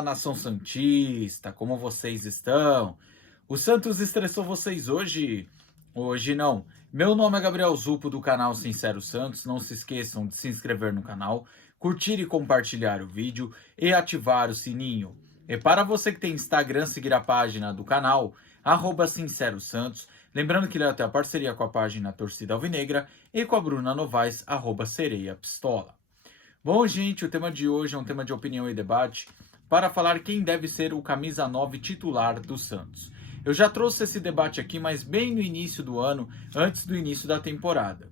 Fala, nação santista, como vocês estão? O Santos estressou vocês hoje? Hoje não. Meu nome é Gabriel Zupo do canal Sincero Santos. Não se esqueçam de se inscrever no canal, curtir e compartilhar o vídeo e ativar o sininho. E para você que tem Instagram, seguir a página do canal, Sincero Santos. Lembrando que ele tem a parceria com a página Torcida Alvinegra e com a Bruna Novaes, Sereia Pistola. Bom, gente, o tema de hoje é um tema de opinião e debate para falar quem deve ser o camisa 9 titular do Santos. Eu já trouxe esse debate aqui, mas bem no início do ano, antes do início da temporada.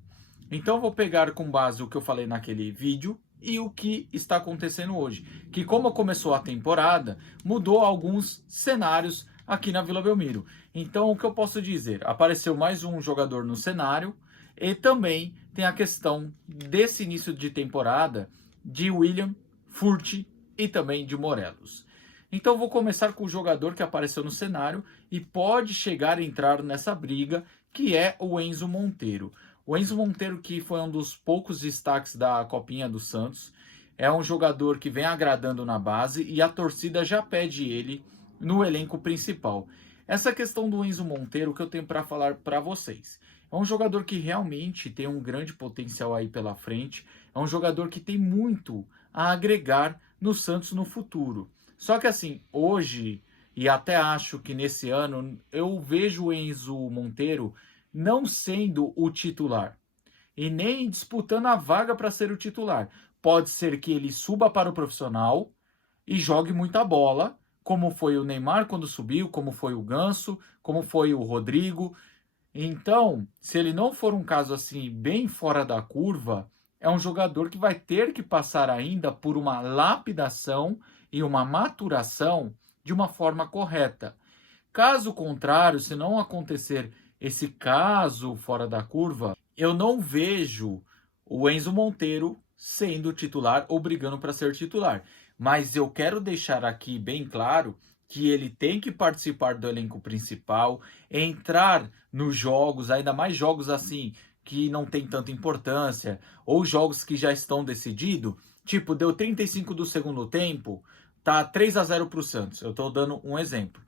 Então vou pegar com base o que eu falei naquele vídeo e o que está acontecendo hoje. Que como começou a temporada, mudou alguns cenários aqui na Vila Belmiro. Então o que eu posso dizer? Apareceu mais um jogador no cenário e também tem a questão desse início de temporada de William, Furt e também de Morelos. Então vou começar com o jogador que apareceu no cenário e pode chegar a entrar nessa briga, que é o Enzo Monteiro. O Enzo Monteiro, que foi um dos poucos destaques da Copinha do Santos, é um jogador que vem agradando na base e a torcida já pede ele no elenco principal. Essa questão do Enzo Monteiro que eu tenho para falar para vocês. É um jogador que realmente tem um grande potencial aí pela frente. É um jogador que tem muito a agregar no Santos no futuro. Só que assim, hoje, e até acho que nesse ano, eu vejo o Enzo Monteiro não sendo o titular. E nem disputando a vaga para ser o titular. Pode ser que ele suba para o profissional e jogue muita bola, como foi o Neymar quando subiu, como foi o Ganso, como foi o Rodrigo. Então, se ele não for um caso assim bem fora da curva, é um jogador que vai ter que passar ainda por uma lapidação e uma maturação de uma forma correta. Caso contrário, se não acontecer esse caso fora da curva, eu não vejo o Enzo Monteiro sendo titular ou brigando para ser titular. Mas eu quero deixar aqui bem claro que ele tem que participar do elenco principal, entrar nos jogos, ainda mais jogos assim que não tem tanta importância, ou jogos que já estão decididos, tipo, deu 35 do segundo tempo, tá 3-0 para o Santos. Eu estou dando um exemplo.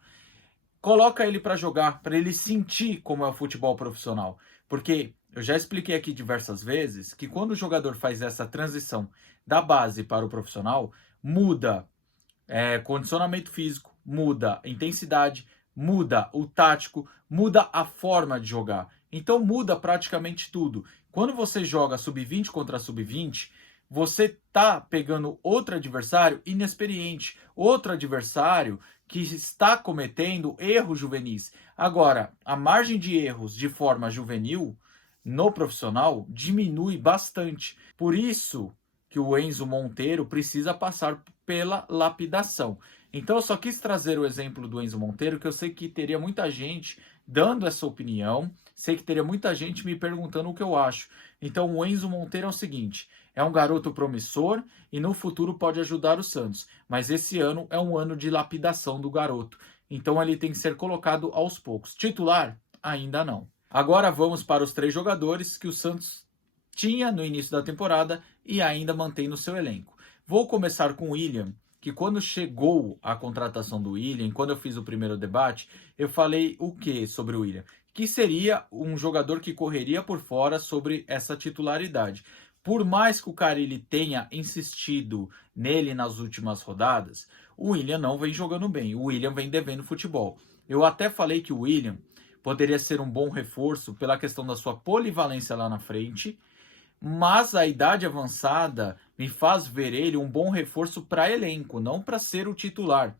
Coloca ele para jogar, para ele sentir como é o futebol profissional. Porque eu já expliquei aqui diversas vezes que quando o jogador faz essa transição da base para o profissional, muda condicionamento físico, muda intensidade, muda o tático, muda a forma de jogar. Então muda praticamente tudo. Quando você joga sub-20 contra sub-20, você tá pegando outro adversário inexperiente, outro adversário que está cometendo erros juvenis. Agora, a margem de erros de forma juvenil no profissional diminui bastante. Por isso que o Enzo Monteiro precisa passar pela lapidação. Então eu só quis trazer o exemplo do Enzo Monteiro, que eu sei que teria muita gente dando essa opinião, sei que teria muita gente me perguntando o que eu acho. Então o Enzo Monteiro é o seguinte, é um garoto promissor e no futuro pode ajudar o Santos, mas esse ano é um ano de lapidação do garoto. Então ele tem que ser colocado aos poucos. Titular? Ainda não. Agora vamos para os três jogadores que o Santos tinha no início da temporada e ainda mantém no seu elenco. Vou começar com o William, que quando chegou a contratação do William, quando eu fiz o primeiro debate, eu falei o que sobre o William? Que seria um jogador que correria por fora sobre essa titularidade. Por mais que o Carille tenha insistido nele nas últimas rodadas, o William não vem jogando bem, o William vem devendo futebol. Eu até falei que o William poderia ser um bom reforço pela questão da sua polivalência lá na frente, mas a idade avançada me faz ver ele um bom reforço para elenco, não para ser o titular.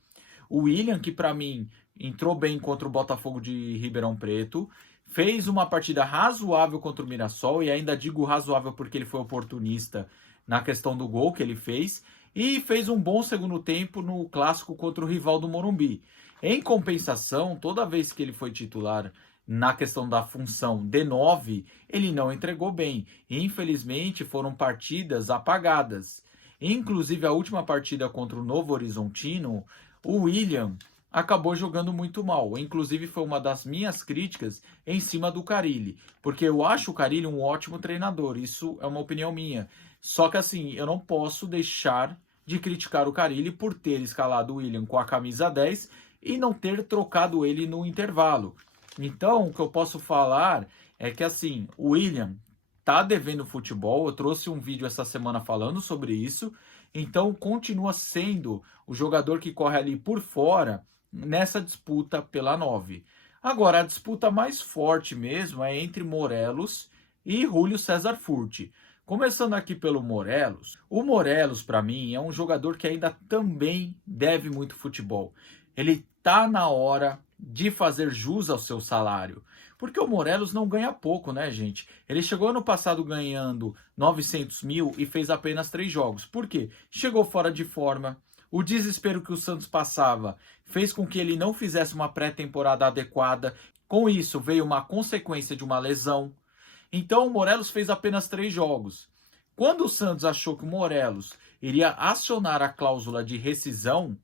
O William, que para mim entrou bem contra o Botafogo de Ribeirão Preto, fez uma partida razoável contra o Mirassol, e ainda digo razoável porque ele foi oportunista na questão do gol que ele fez, e fez um bom segundo tempo no clássico contra o rival do Morumbi. Em compensação, toda vez que ele foi titular na questão da função de 9, ele não entregou bem. Infelizmente, foram partidas apagadas. Inclusive, a última partida contra o Novo Horizontino, o William acabou jogando muito mal. Inclusive, foi uma das minhas críticas em cima do Carille, porque eu acho o Carille um ótimo treinador. Isso é uma opinião minha. Só que assim, eu não posso deixar de criticar o Carille por ter escalado o William com a camisa 10 e não ter trocado ele no intervalo. Então, o que eu posso falar é que assim, o William tá devendo futebol. Eu trouxe um vídeo essa semana falando sobre isso. Então, continua sendo o jogador que corre ali por fora nessa disputa pela 9. Agora, a disputa mais forte mesmo é entre Morelos e Júlio César Furti. Começando aqui pelo Morelos, o Morelos, para mim, é um jogador que ainda também deve muito futebol. Ele tá na hora de fazer jus ao seu salário. Porque o Morelos não ganha pouco, né, gente? Ele chegou ano passado ganhando 900 mil e fez apenas 3 jogos. Por quê? Chegou fora de forma. O desespero que o Santos passava fez com que ele não fizesse uma pré-temporada adequada. Com isso, veio uma consequência de uma lesão. Então, o Morelos fez apenas 3 jogos. Quando o Santos achou que o Morelos iria acionar a cláusula de rescisão,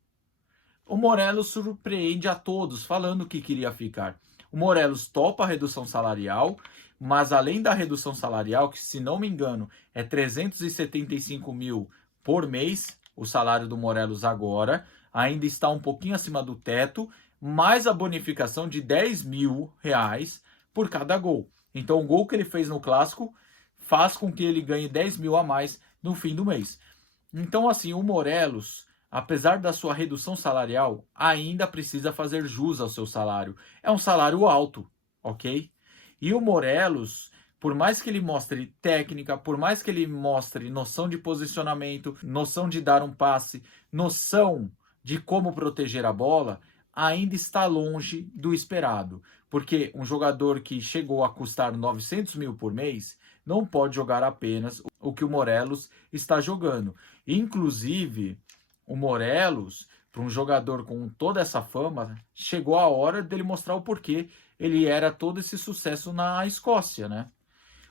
o Morelos surpreende a todos, falando que queria ficar. O Morelos topa a redução salarial, mas além da redução salarial, que se não me engano é 375 mil por mês, o salário do Morelos agora, ainda está um pouquinho acima do teto, mais a bonificação de 10 mil reais por cada gol. Então o gol que ele fez no Clássico faz com que ele ganhe 10 mil a mais no fim do mês. Então assim, o Morelos, apesar da sua redução salarial, ainda precisa fazer jus ao seu salário. É um salário alto, ok? E o Morelos, por mais que ele mostre técnica, por mais que ele mostre noção de posicionamento, noção de dar um passe, noção de como proteger a bola, ainda está longe do esperado. Porque um jogador que chegou a custar 900 mil por mês não pode jogar apenas o que o Morelos está jogando. Inclusive, o Morelos, para um jogador com toda essa fama, chegou a hora dele mostrar o porquê ele era todo esse sucesso na Escócia, né?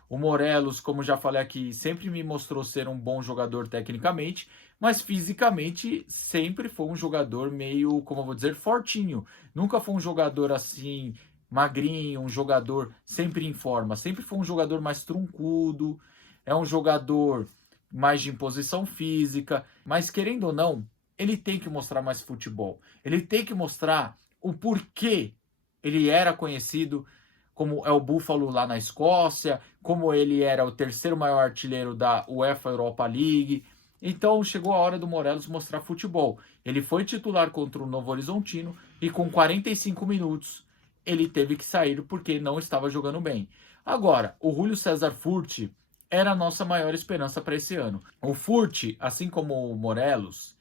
O Morelos, como já falei aqui, sempre me mostrou ser um bom jogador tecnicamente, mas fisicamente sempre foi um jogador meio, como eu vou dizer, fortinho. Nunca foi um jogador assim, magrinho, um jogador sempre em forma. Sempre foi um jogador mais truncudo, é um jogador mais de imposição física, mas querendo ou não, ele tem que mostrar mais futebol. Ele tem que mostrar o porquê ele era conhecido como é o Buffalo lá na Escócia, como ele era o terceiro maior artilheiro da UEFA Europa League. Então chegou a hora do Morelos mostrar futebol. Ele foi titular contra o Novo Horizontino e com 45 minutos ele teve que sair porque não estava jogando bem. Agora, o Júlio César Furti era a nossa maior esperança para esse ano. O Furti, assim como o Morelos,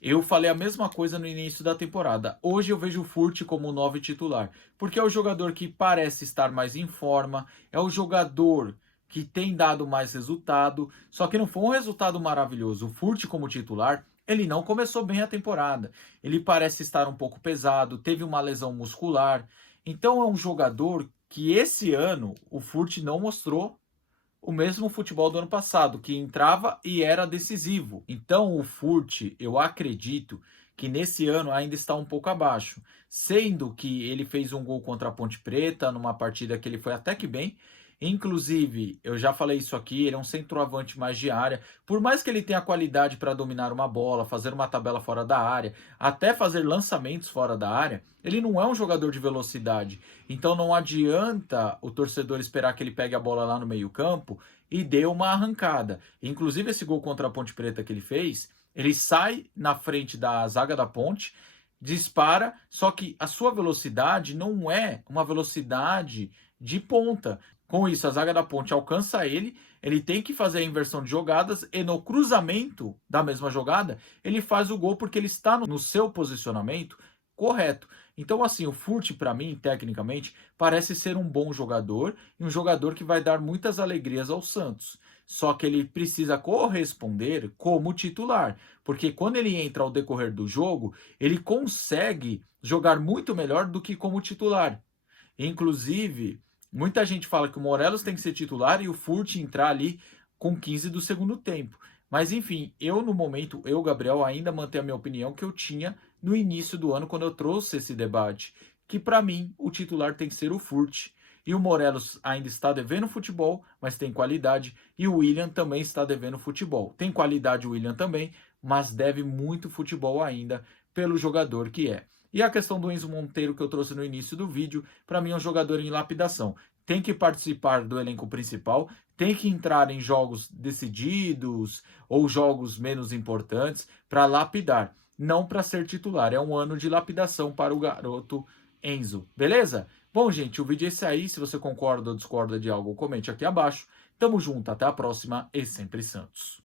eu falei a mesma coisa no início da temporada. Hoje eu vejo o Furt como o 9 titular, porque é o jogador que parece estar mais em forma, é o jogador que tem dado mais resultado, só que não foi um resultado maravilhoso. O Furt como titular, ele não começou bem a temporada. Ele parece estar um pouco pesado, teve uma lesão muscular. Então é um jogador que esse ano o Furt não mostrou o mesmo futebol do ano passado, que entrava e era decisivo. Então o Furt, eu acredito que nesse ano ainda está um pouco abaixo, sendo que ele fez um gol contra a Ponte Preta numa partida que ele foi até que bem. Inclusive, eu já falei isso aqui, ele é um centroavante mais de área. Por mais que ele tenha qualidade para dominar uma bola, fazer uma tabela fora da área, até fazer lançamentos fora da área, ele não é um jogador de velocidade. Então não adianta o torcedor esperar que ele pegue a bola lá no meio-campo e dê uma arrancada. Inclusive, esse gol contra a Ponte Preta que ele fez, ele sai na frente da zaga da Ponte, dispara, só que a sua velocidade não é uma velocidade de ponta. Com isso, a zaga da Ponte alcança ele, ele tem que fazer a inversão de jogadas e no cruzamento da mesma jogada, ele faz o gol porque ele está no seu posicionamento correto. Então, assim, o Furt, para mim, tecnicamente, parece ser um bom jogador e um jogador que vai dar muitas alegrias ao Santos. Só que ele precisa corresponder como titular, porque quando ele entra ao decorrer do jogo, ele consegue jogar muito melhor do que como titular. Inclusive, muita gente fala que o Morelos tem que ser titular e o Furt entrar ali com 15 do segundo tempo. Mas enfim, eu no momento, eu, Gabriel, ainda mantenho a minha opinião que eu tinha no início do ano, quando eu trouxe esse debate, que para mim o titular tem que ser o Furt. E o Morelos ainda está devendo futebol, mas tem qualidade. E o William também está devendo futebol. Tem qualidade o William também, mas deve muito futebol ainda pelo jogador que é. E a questão do Enzo Monteiro que eu trouxe no início do vídeo, para mim é um jogador em lapidação. Tem que participar do elenco principal, tem que entrar em jogos decididos ou jogos menos importantes para lapidar, não para ser titular. É um ano de lapidação para o garoto Enzo, beleza? Bom, gente, o vídeo é esse aí. Se você concorda ou discorda de algo, comente aqui abaixo. Tamo junto, até a próxima e sempre Santos.